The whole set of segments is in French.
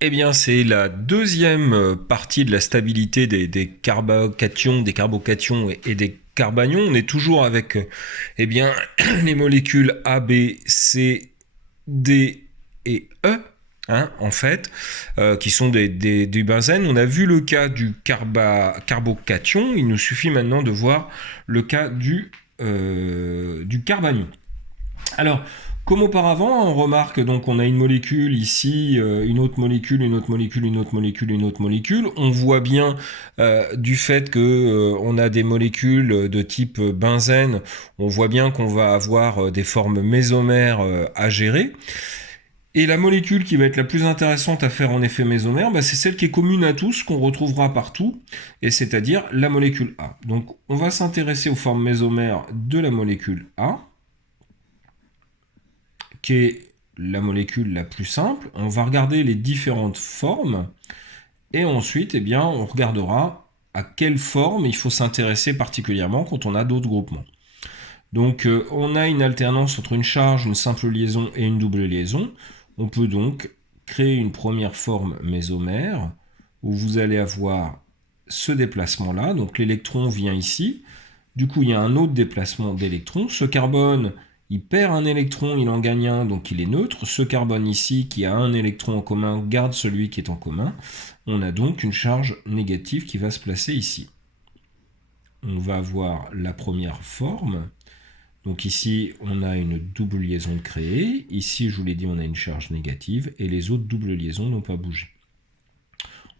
Eh bien, c'est la deuxième partie de la stabilité des carbocations et des carbanions. On est toujours avec eh bien, les molécules A, B, C, D et E, hein, en fait, qui sont du benzène. On a vu le cas du carbocation. Il nous suffit maintenant de voir le cas du carbanion. Alors, comme auparavant, on remarque donc on a une molécule ici, une autre molécule, une autre molécule, une autre molécule, une autre molécule. On voit bien du fait que on a des molécules de type benzène, on voit bien qu'on va avoir des formes mésomères à gérer. Et la molécule qui va être la plus intéressante à faire en effet mésomère, bah, c'est celle qui est commune à tous, qu'on retrouvera partout, et c'est-à-dire la molécule A. Donc on va s'intéresser aux formes mésomères de la molécule A, qui est la molécule la plus simple. On va regarder les différentes formes et ensuite, eh bien, on regardera à quelle forme il faut s'intéresser particulièrement quand on a d'autres groupements. Donc, on a une alternance entre une charge, une simple liaison et une double liaison. On peut donc créer une première forme mésomère où vous allez avoir ce déplacement-là. Donc, l'électron vient ici. Du coup, il y a un autre déplacement d'électrons. Ce carbone, il perd un électron, il en gagne un, donc il est neutre. Ce carbone ici, qui a un électron en commun, garde celui qui est en commun. On a donc une charge négative qui va se placer ici. On va avoir la première forme. Donc ici, on a une double liaison de créée. Ici, je vous l'ai dit, on a une charge négative. Et les autres doubles liaisons n'ont pas bougé.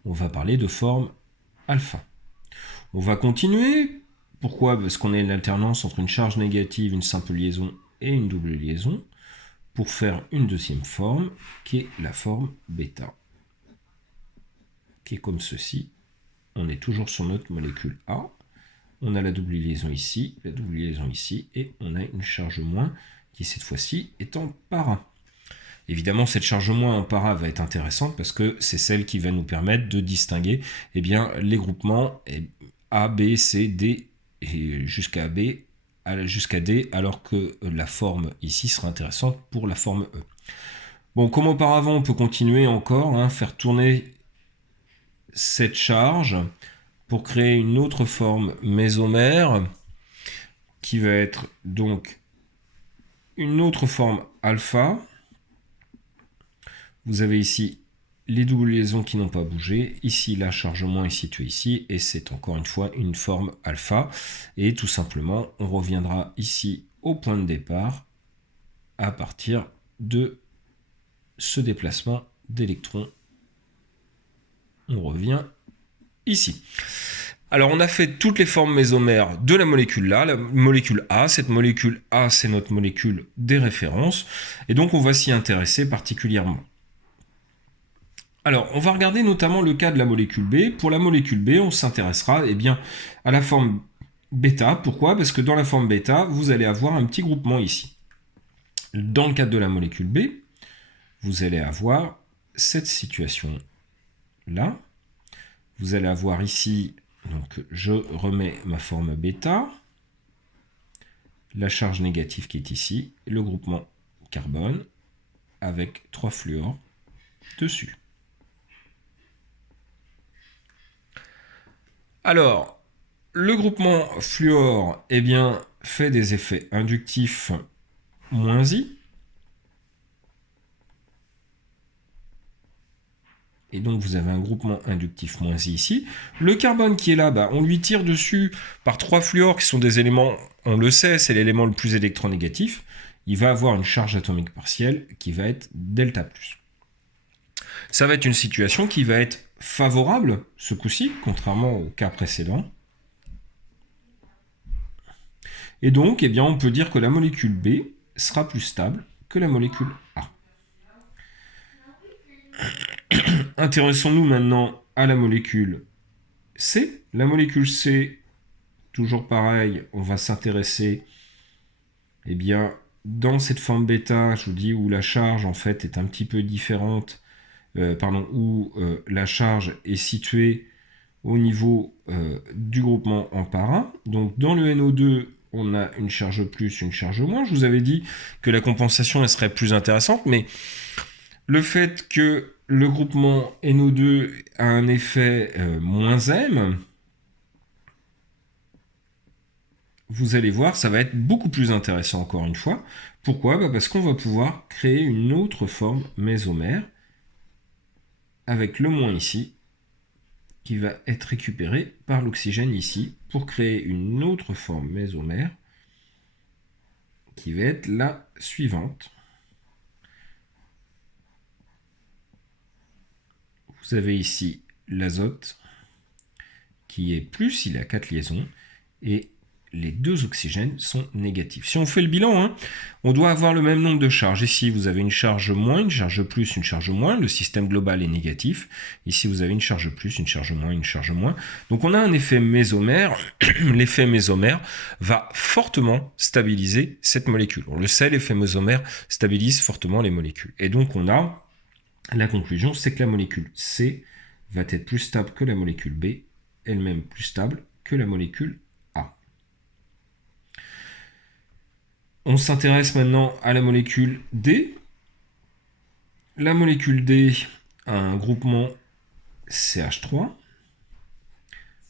On va parler de forme alpha. On va continuer. Pourquoi? Parce qu'on a une alternance entre une charge négative, une simple liaison et une double liaison, pour faire une deuxième forme, qui est la forme bêta, qui est comme ceci. On est toujours sur notre molécule A. On a la double liaison ici, la double liaison ici, et on a une charge moins, qui cette fois-ci est en para. Évidemment, cette charge moins en para va être intéressante parce que c'est celle qui va nous permettre de distinguer eh bien, les groupements A, B, C, D et jusqu'à B, jusqu'à D, alors que la forme ici sera intéressante pour la forme E. Bon, comme auparavant, on peut continuer encore, hein, faire tourner cette charge pour créer une autre forme mésomère qui va être donc une autre forme alpha. Vous avez ici les doubles liaisons qui n'ont pas bougé. Ici, la charge moins est située ici. Et c'est encore une fois une forme alpha. Et tout simplement, on reviendra ici au point de départ à partir de ce déplacement d'électrons. On revient ici. Alors, on a fait toutes les formes mésomères de la molécule là, la molécule A. Cette molécule A, c'est notre molécule des références. Et donc, on va s'y intéresser particulièrement. Alors, on va regarder notamment le cas de la molécule B. Pour la molécule B, on s'intéressera eh bien, à la forme bêta. Pourquoi? Parce que dans la forme bêta, vous allez avoir un petit groupement ici. Dans le cadre de la molécule B, vous allez avoir cette situation-là. Vous allez avoir ici, donc je remets ma forme bêta, la charge négative qui est ici, le groupement carbone avec 3 fluors dessus. Alors, le groupement fluor eh bien, fait des effets inductifs moins I. Et donc vous avez un groupement inductif moins I ici. Le carbone qui est là, bah, on lui tire dessus par 3 fluors qui sont des éléments, on le sait, c'est l'élément le plus électronégatif. Il va avoir une charge atomique partielle qui va être delta+. Ça va être une situation qui va être favorable, ce coup-ci, contrairement au cas précédent. Et donc, eh bien, on peut dire que la molécule B sera plus stable que la molécule A. Intéressons-nous maintenant à la molécule C. La molécule C, toujours pareil, on va s'intéresser eh bien, dans cette forme bêta, je vous dis, où la charge en fait est un petit peu différente, où la charge est située au niveau du groupement en para. Donc dans le NO2, on a une charge plus, une charge moins. Je vous avais dit que la compensation elle serait plus intéressante, mais le fait que Le groupement NO2 a un effet -M. Vous allez voir, ça va être beaucoup plus intéressant encore une fois. Pourquoi? Parce qu'on va pouvoir créer une autre forme mésomère avec le moins ici, qui va être récupéré par l'oxygène ici, pour créer une autre forme mésomère, qui va être la suivante. Vous avez ici l'azote, qui est plus, il a 4 liaisons, et les deux oxygènes sont négatifs. Si on fait le bilan, hein, on doit avoir le même nombre de charges. Ici, vous avez une charge moins, une charge plus, une charge moins. Le système global est négatif. Ici, vous avez une charge plus, une charge moins, une charge moins. Donc, on a un effet mésomère. L'effet mésomère va fortement stabiliser cette molécule. On le sait, l'effet mésomère stabilise fortement les molécules. Et donc, on a la conclusion, c'est que la molécule C va être plus stable que la molécule B, elle-même plus stable que la molécule A. On s'intéresse maintenant à la molécule D. La molécule D a un groupement CH3. On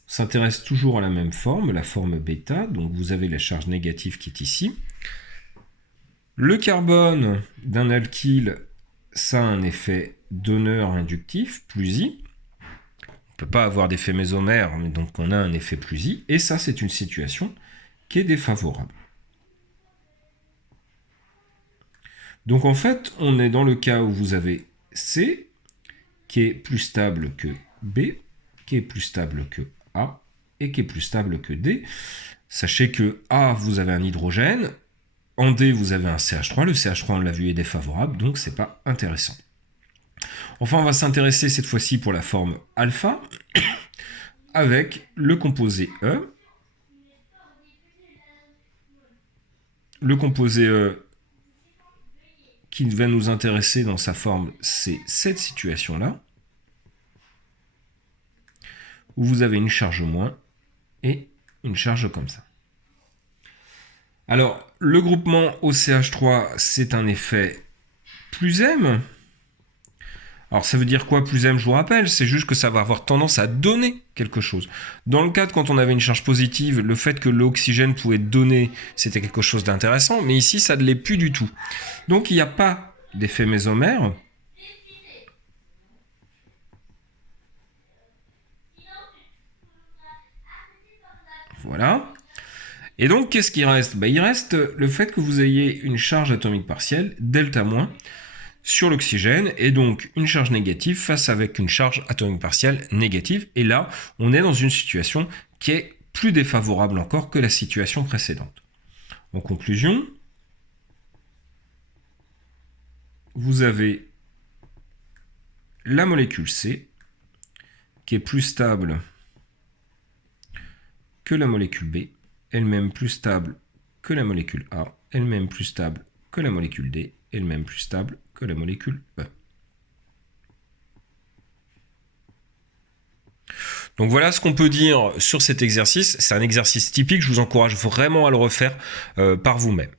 s'intéresse toujours à la même forme, la forme bêta. Donc vous avez la charge négative qui est ici. Le carbone d'un alkyle, ça a un effet donneur inductif, plus I. On ne peut pas avoir d'effet mésomère, donc on a un effet plus I. Et ça, c'est une situation qui est défavorable. Donc en fait, on est dans le cas où vous avez C, qui est plus stable que B, qui est plus stable que A, et qui est plus stable que D. Sachez que A, vous avez un hydrogène, en D, vous avez un CH3. Le CH3, on l'a vu, est défavorable, donc c'est pas intéressant. Enfin, on va s'intéresser cette fois-ci pour la forme alpha, avec le composé E. Le composé E qui va nous intéresser dans sa forme, c'est cette situation-là, où vous avez une charge moins et une charge comme ça. Alors, le groupement OCH3, c'est un effet plus M. Alors, ça veut dire quoi plus M? Je vous rappelle, c'est juste que ça va avoir tendance à donner quelque chose. Dans le cas de quand on avait une charge positive, le fait que l'oxygène pouvait donner, c'était quelque chose d'intéressant, mais ici, ça ne l'est plus du tout. Donc, il n'y a pas d'effet mésomère. Voilà. Et donc, qu'est-ce qui reste? Il reste le fait que vous ayez une charge atomique partielle, delta-, sur l'oxygène, et donc une charge négative face avec une charge atomique partielle négative. Et là, on est dans une situation qui est plus défavorable encore que la situation précédente. En conclusion, vous avez la molécule C, qui est plus stable que la molécule B, elle-même plus stable que la molécule A, elle-même plus stable que la molécule D, elle-même plus stable que la molécule E. Donc voilà ce qu'on peut dire sur cet exercice. C'est un exercice typique, je vous encourage vraiment à le refaire par vous-même.